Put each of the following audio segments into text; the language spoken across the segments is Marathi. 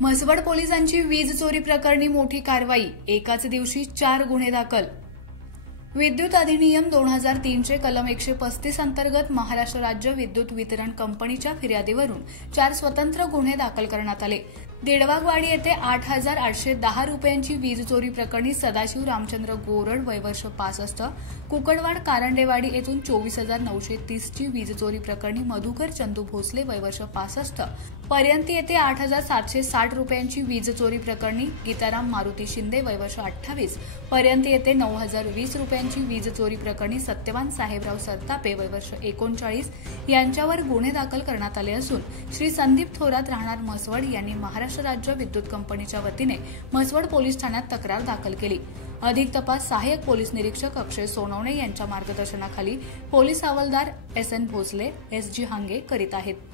म्हसवड पोलिसांची वीज चोरी प्रकरणी मोठी कारवाई, एकाच दिवशी 4 गुन्हे दाखल। विद्युत अधिनियम 2003 चे कलम 135 अंतर्गत महाराष्ट्र राज्य विद्युत वितरण कंपनीच्या फिर्यादीवरून 4 स्वतंत्र गुन्हे दाखल करण्यात आले। देडवाघवाडी येथे 8,810 रुपयांची वीज चोरी प्रकरणी सदाशिव रामचंद्र गोरड वय वर्ष 65, कुकडवाड कारंडेवाडी येथून 24,930 ची वीज चोरी प्रकरणी मधुकर चंदू भोसले वय वर्ष 65, पर्यंती येथे 8,760 रुपयांची वीज चोरी प्रकरणी गीताराम मारुती शिंदे वय वर्ष 28, पर्यंती येथे 9,020 रुपयांची वीज चोरी प्रकरणी सत्यवान साहेबराव सरतापे वय वर्ष 39 यांच्यावर गुन्हे दाखल करण्यात आले असून श्री संदीप थोरात राहणार म्हसवड यांनी महाराष्ट्र राज्य विद्युत कंपनीच्या वतीने म्हसवड पोलीस ठाण्यात तक्रार दाखल केली। अधिक तपास सहाय्यक पोलीस निरीक्षक अक्षय सोनवणे यांच्या मार्गदर्शनाखाली पोलीस हवालदार SN भोसले, SG हांगे करीत आहेत।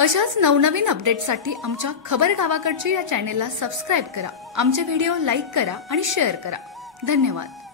अशाच नवनवीन अपडेट्ससाठी आमच्या खबर गावाकडची या चॅनेलला सबस्क्राइब करा, आमचे व्हिडिओ लाईक करा आणि शेअर करा। धन्यवाद।